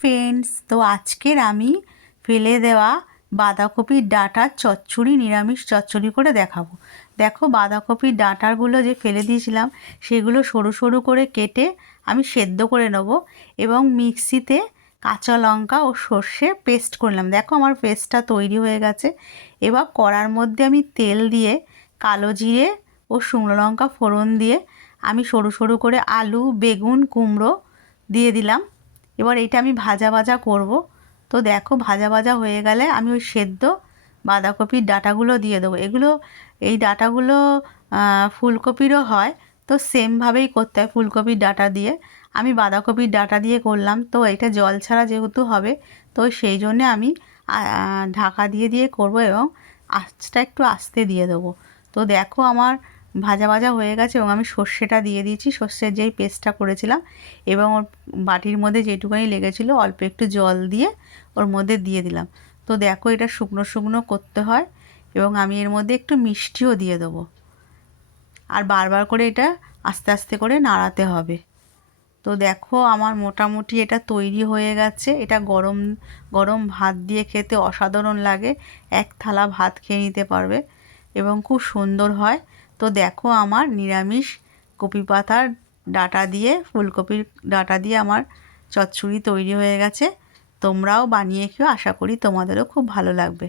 Friends, তো আজকের আমি ফেলে দেওয়া বাঁধাকপির ডাঁটার চচ্চড়ি, নিরামিষ চচ্চড়ি করে দেখাবো। দেখো, বাঁধাকপির ডাঁটাগুলো যে ফেলে দিয়েছিলাম সেগুলো সরু সরু করে কেটে আমি সেদ্ধ করে নেব এবং মিক্সিতে কাঁচা লঙ্কা ও সর্ষে পেস্ট করলাম। দেখো, আমার পেস্টটা তৈরি হয়ে গেছে। এবার কড়ার মধ্যে আমি তেল দিয়ে কালো জিরে ও শুকনো লঙ্কা ফোড়ন দিয়ে আমি সরু সরু করে আলু, বেগুন, কুমড়ো দিয়ে দিলাম। এবার এটা আমি ভাজা ভাজা করব। তো দেখো, ভাজা ভাজা হয়ে গেলে আমি ওই সেদ্ধ বাঁধাকপির ডাঁটাগুলো দিয়ে দেবো। এই ডাঁটাগুলো ফুলকপিরও হয়, তো সেমভাবেই করতে হয় ফুলকপির ডাঁটা দিয়ে। আমি বাঁধাকপির ডাঁটা দিয়ে করলাম, তো এটা জল ছাড়া যেহেতু হবে, তো সেই জন্যে আমি ঢাকা দিয়ে দিয়ে করব এবং আঁচটা একটু আস্তে দিয়ে দেবো। তো দেখো, আমার ভাজা ভাজা হয়ে গেছে এবং আমি সর্ষেটা দিয়ে দিয়েছি, সর্ষের যেই পেস্টটা করেছিলাম, এবং ওর বাটির মধ্যে যেটুকুনি লেগেছিলো অল্প একটু জল দিয়ে ওর মধ্যে দিয়ে দিলাম। তো দেখো, এটা শুকনো শুকনো করতে হয় এবং আমি এর মধ্যে একটু মিষ্টিও দিয়ে দেবো। আর বারবার করে এটা আস্তে আস্তে করে নাড়াতে হবে। তো দেখো, আমার মোটামুটি এটা তৈরি হয়ে গেছে। এটা গরম গরম ভাত দিয়ে খেতে অসাধারণ লাগে। এক থালা ভাত খেয়ে নিতে পারবে এবং খুব সুন্দর হয়। তো দেখো, আমার নিরামিষ কপি পাতার ডাঁটা দিয়ে, ফুলকপির ডাঁটা দিয়ে আমার চচ্চড়ি তৈরি হয়ে গেছে। তোমরাও বানিয়ে খেও, আশা করি তোমাদেরও খুব ভালো লাগবে।